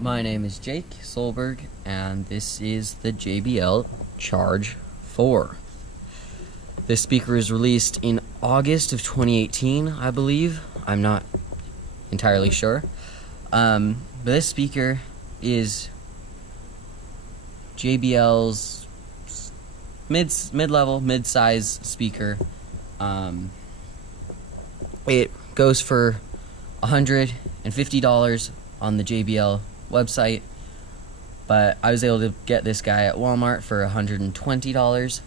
My name is Jake Solberg, and this is the JBL Charge 4. This speaker was released in August of 2018, I believe. I'm not entirely sure. But this speaker is JBL's mid-level, mid-size speaker. It goes for $150 on the JBL website, but I was able to get this guy at Walmart for $120.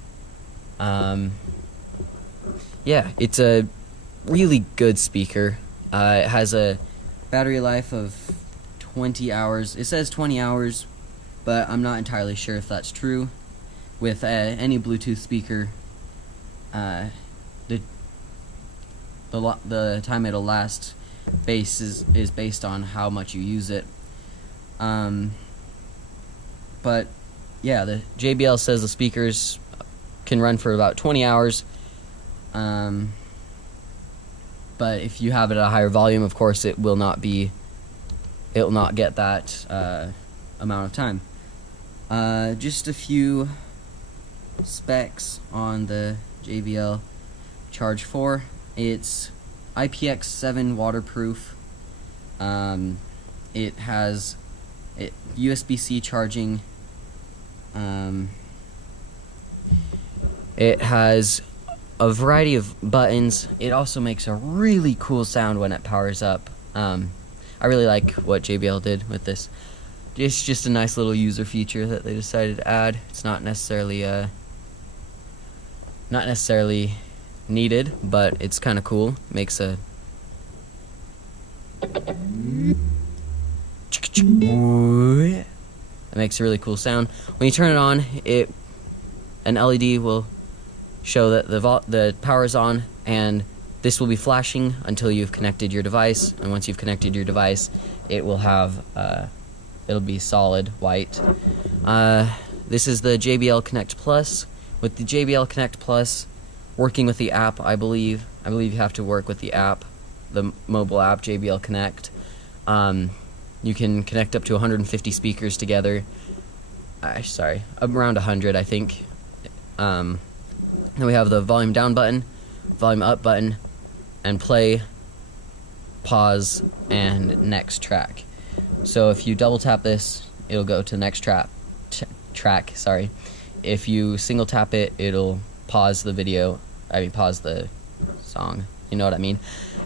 Yeah, it's a really good speaker. It has a battery life of 20 hours. It says 20 hours, but I'm not entirely sure if that's true. With any Bluetooth speaker, the time it'll last is based on how much you use it. But yeah, the JBL says the speakers can run for about 20 hours. But if you have it at a higher volume, of course, it will not get that amount of time. Just a few specs on the JBL Charge 4. It's IPX7 waterproof. It has USB-C charging. It has a variety of buttons. It also makes a really cool sound when it powers up. I really like what JBL did with this. It's just a nice little user feature that they decided to add. It's not necessarily needed, but it's kind of cool. Makes a it makes a really cool sound. When you turn it on, an LED will show that the power is on, and this will be flashing until you've connected your device. And once you've connected your device, it will have it'll be solid white. This is the JBL Connect Plus. With the JBL Connect Plus, working with the app, I believe you have to work with the app, the mobile app, JBL Connect. You can connect up to 150 speakers together. Around 100, I think. Then we have the volume down button, volume up button, and play, pause, and next track. So if you double tap this, it'll go to next track. If you single tap it, it'll pause the video. Pause the song. You know what I mean?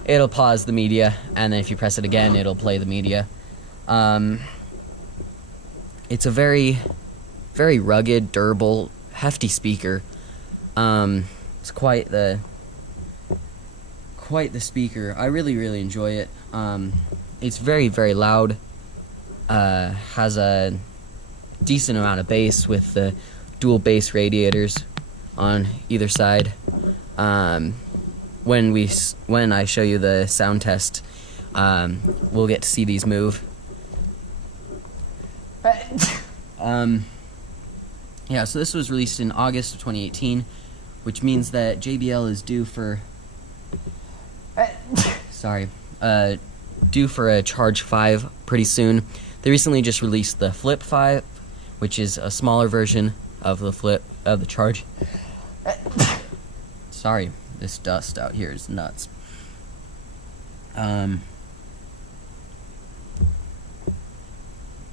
It'll pause the media, and then if you press it again, it'll play the media. It's a very, very rugged, durable, hefty speaker. It's quite the speaker. I really, really enjoy it. It's very, very loud. Has a decent amount of bass with the dual bass radiators on either side. When I show you the sound test, we'll get to see these move. Yeah, so this was released in August of 2018, which means that JBL is due for a Charge 5 pretty soon. They recently just released the Flip 5, which is a smaller version of the Charge. Sorry, this dust out here is nuts.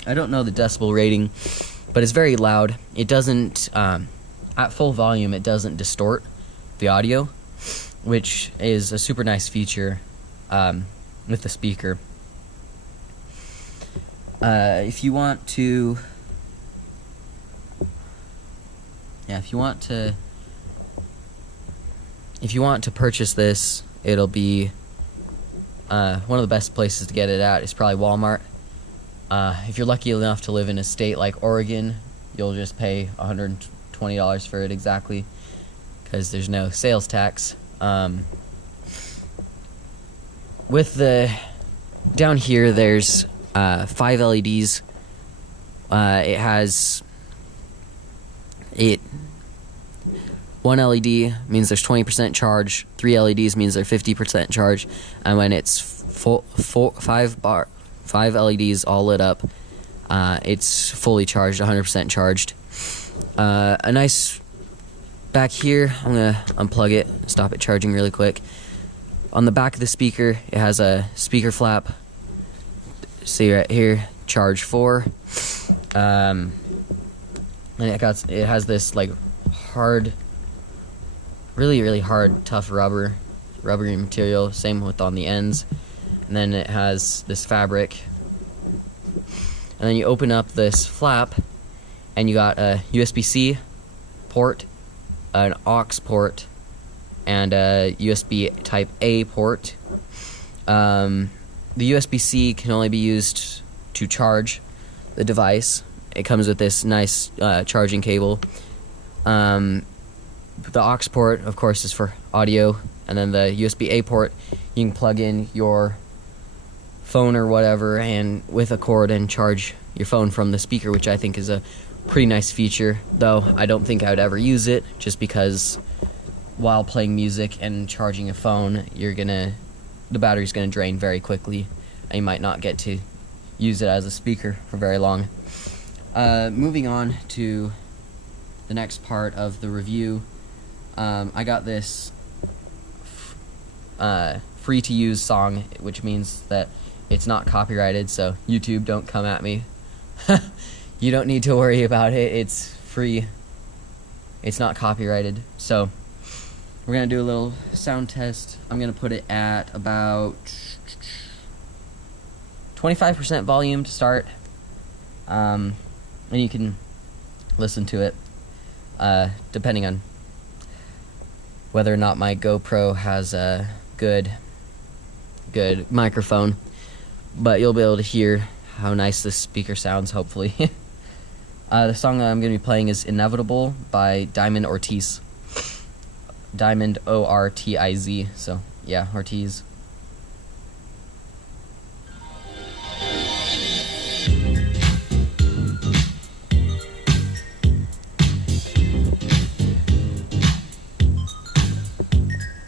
I don't know the decibel rating, but it's very loud. It doesn't, at full volume, it doesn't distort the audio, which is a super nice feature with the speaker. If you want to purchase this, it'll be one of the best places to get it at is probably Walmart. If you're lucky enough to live in a state like Oregon, you'll just pay $120 for it exactly, because there's no sales tax. Down here, there's 5 LEDs. It has 1 LED means there's 20% charge, 3 LEDs means there's 50% charge, and when it's 5 LEDs all lit up, It's fully charged, 100% charged. A nice back here, I'm gonna unplug it, stop it charging really quick. On the back of the speaker, it has a speaker flap. See right here, charge 4. And it has this like hard, really hard, tough rubbery material. Same with on the ends. And then it has this fabric. And then you open up this flap, and you got a USB-C port, an aux port, and a USB Type A port. The USB-C can only be used to charge the device. It comes with this nice charging cable. The aux port, of course, is for audio, and then the USB A port, you can plug in your phone or whatever, and with a cord, and charge your phone from the speaker, which I think is a pretty nice feature, though I don't think I would ever use it, just because while playing music and charging a phone, the battery's gonna drain very quickly, and you might not get to use it as a speaker for very long. Moving on to the next part of the review, I got this free to use song, which means that it's not copyrighted, so YouTube, don't come at me. You don't need to worry about it, it's free. It's not copyrighted. So we're gonna do a little sound test. I'm gonna put it at about 25% volume to start, and you can listen to it depending on whether or not my GoPro has a good microphone, but you'll be able to hear how nice this speaker sounds, hopefully. The song that I'm going to be playing is Inevitable by Diamond Ortiz. Diamond O-R-T-I-Z, so yeah, Ortiz.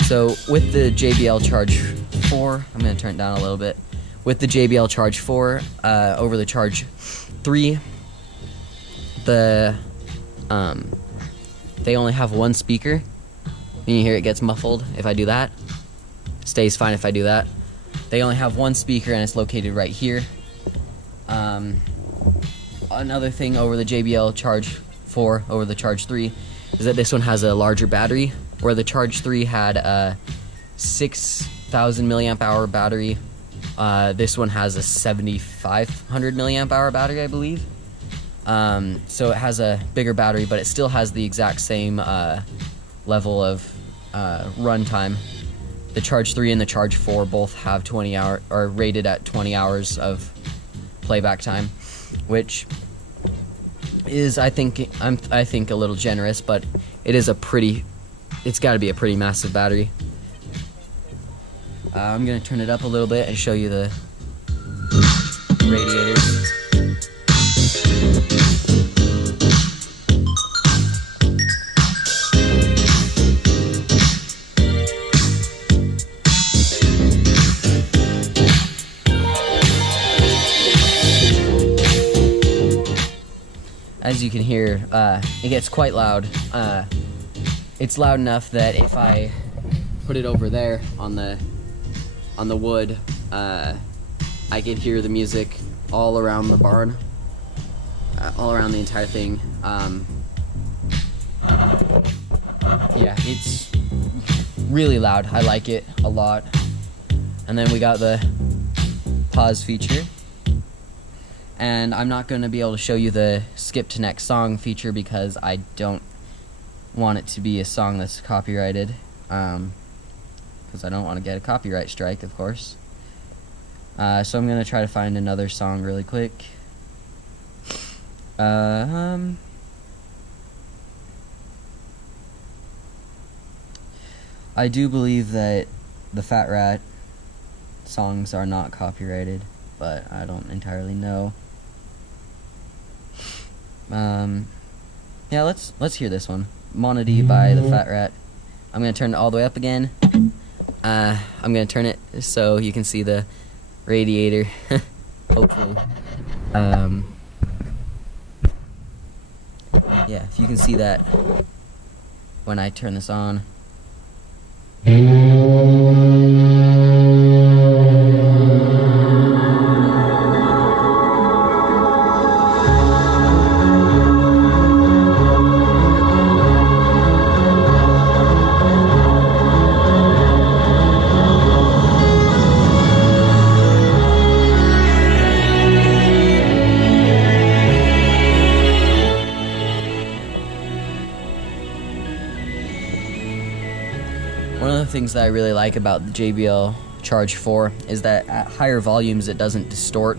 So with the JBL Charge 4, I'm going to turn it down a little bit. With the JBL Charge 4 over the Charge 3, they only have one speaker. You hear it gets muffled if I do that. It stays fine if I do that. They only have one speaker, and it's located right here. Another thing over the JBL Charge 4 over the Charge 3 is that this one has a larger battery, where the Charge 3 had a 6,000 milliamp hour battery. This one has a 7,500 milliamp hour battery, I believe. So it has a bigger battery, but it still has the exact same level of runtime. The Charge 3 and the Charge 4 both have 20 hour, or rated at 20 hours of playback time, which is, I think a little generous, but it's got to be a pretty massive battery. I'm gonna turn it up a little bit and show you the radiators. As you can hear, it gets quite loud. It's loud enough that if I put it over there on the wood, I can hear the music all around the barn, all around the entire thing. Yeah, it's really loud. I like it a lot. And then we got the pause feature. And I'm not going to be able to show you the skip to next song feature because I don't want it to be a song that's copyrighted. Because I don't want to get a copyright strike, of course. So I'm going to try to find another song really quick. I do believe that the Fat Rat songs are not copyrighted, but I don't entirely know. Yeah, let's hear this one. Monody by the Fat Rat. I'm gonna turn it all the way up again. I'm gonna turn it so you can see the radiator. Hopefully. Yeah, if you can see that when I turn this on. One of the things that I really like about the JBL Charge 4 is that at higher volumes it doesn't distort,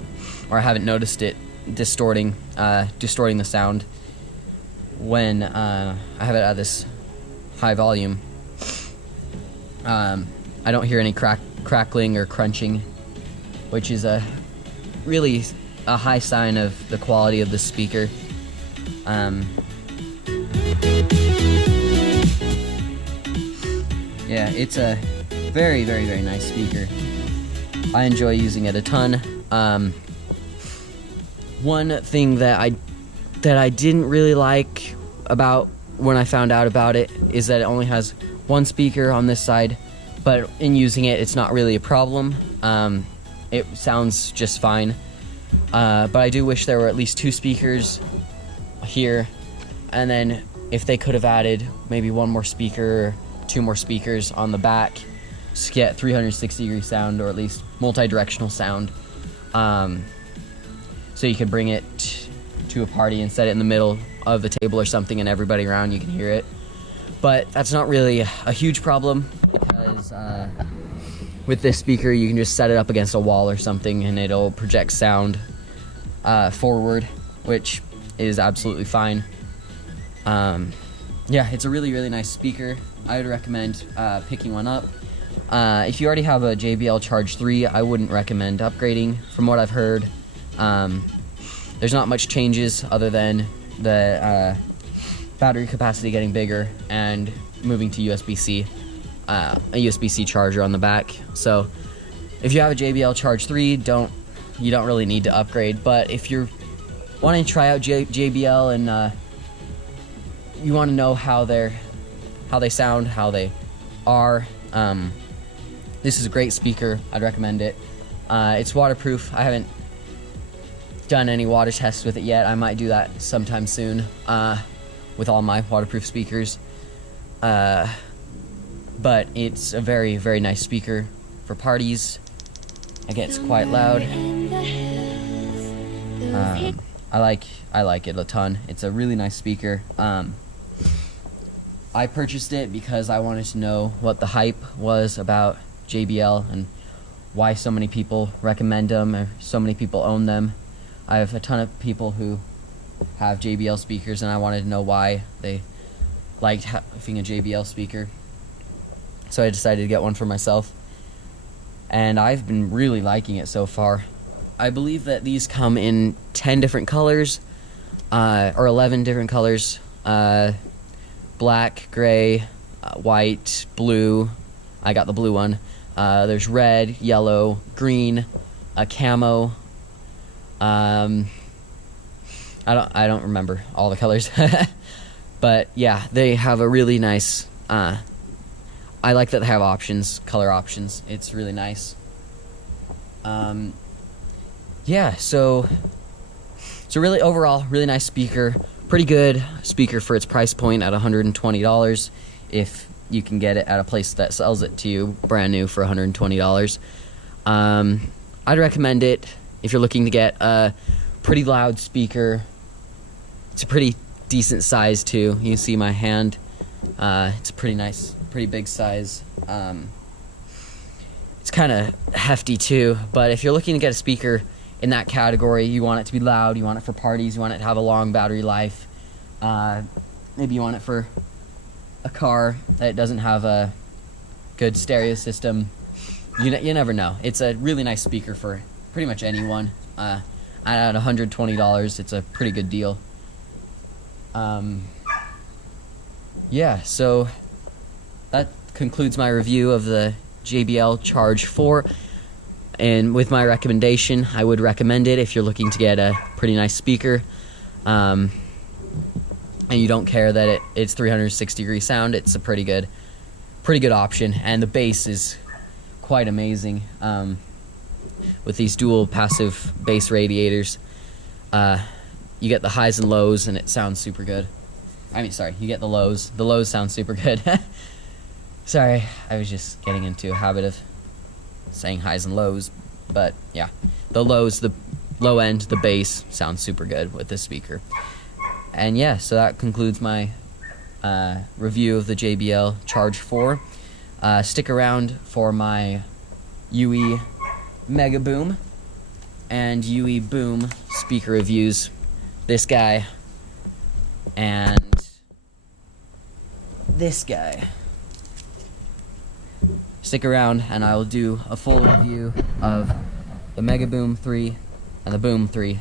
or I haven't noticed it distorting the sound when I have it at this high volume. I don't hear any crackling or crunching, which is really a high sign of the quality of the speaker. Yeah, it's a very, very, very nice speaker. I enjoy using it a ton. One thing that I didn't really like about when I found out about it is that it only has one speaker on this side, but in using it, it's not really a problem. It sounds just fine. But I do wish there were at least 2 speakers here, and then if they could have added maybe 1 more speaker, 2 more speakers on the back to get 360-degree sound, or at least multi-directional sound. So you could bring it to a party and set it in the middle of the table or something, and everybody around you can hear it. But that's not really a huge problem, because with this speaker you can just set it up against a wall or something and it'll project sound forward, which is absolutely fine. Yeah, it's a really, really nice speaker. I would recommend picking one up. If you already have a JBL Charge 3, I wouldn't recommend upgrading. From what I've heard, there's not much changes other than the battery capacity getting bigger and moving to USB-C, a USB-C charger on the back. So if you have a JBL Charge 3, you don't really need to upgrade. But if you're wanting to try out JBL and you want to know how they sound, how they are, this is a great speaker. I'd recommend it. It's waterproof. I haven't done any water tests with it yet. I might do that sometime soon with all my waterproof speakers. But it's a very, very nice speaker for parties. It gets quite loud. I like it a ton. It's a really nice speaker. I purchased it because I wanted to know what the hype was about JBL and why so many people recommend them or so many people own them. I have a ton of people who have JBL speakers, and I wanted to know why they liked having a JBL speaker. So I decided to get one for myself, and I've been really liking it so far. I believe that these come in 10 different colors, or 11 different colors. Black, gray, white, blue. I got the blue one. There's red, yellow, green, a camo. I don't remember all the colors. But yeah, they have a really nice, I like that they have options, color options. It's really nice. Yeah, so it's a really, overall, really nice speaker. Pretty good speaker for its price point at $120 if you can get it at a place that sells it to you brand new for $120. I'd recommend it if you're looking to get a pretty loud speaker. It's a pretty decent size too. You can see my hand. It's a pretty nice, pretty big size. It's kind of hefty too, but if you're looking to get a speaker in that category, you want it to be loud, you want it for parties, you want it to have a long battery life, maybe you want it for a car that doesn't have a good stereo system. You never know. It's a really nice speaker for pretty much anyone. At $120, it's a pretty good deal. Yeah, so that concludes my review of the JBL Charge 4. And with my recommendation, I would recommend it if you're looking to get a pretty nice speaker. and you don't care that it's 360 degree sound, it's a pretty good option. And the bass is quite amazing with these dual passive bass radiators. You get the highs and lows, and it sounds super good. I mean, sorry, you get the lows. The lows sound super good. Sorry, I was just getting into a habit of saying highs and lows. But yeah, the lows, the low end, the bass sounds super good with this speaker. And yeah, so that concludes my review of the JBL Charge 4. Stick around for my UE Mega Boom and UE Boom speaker reviews. This guy and this guy. Stick around and I will do a full review of the Mega Boom 3 and the Boom 3.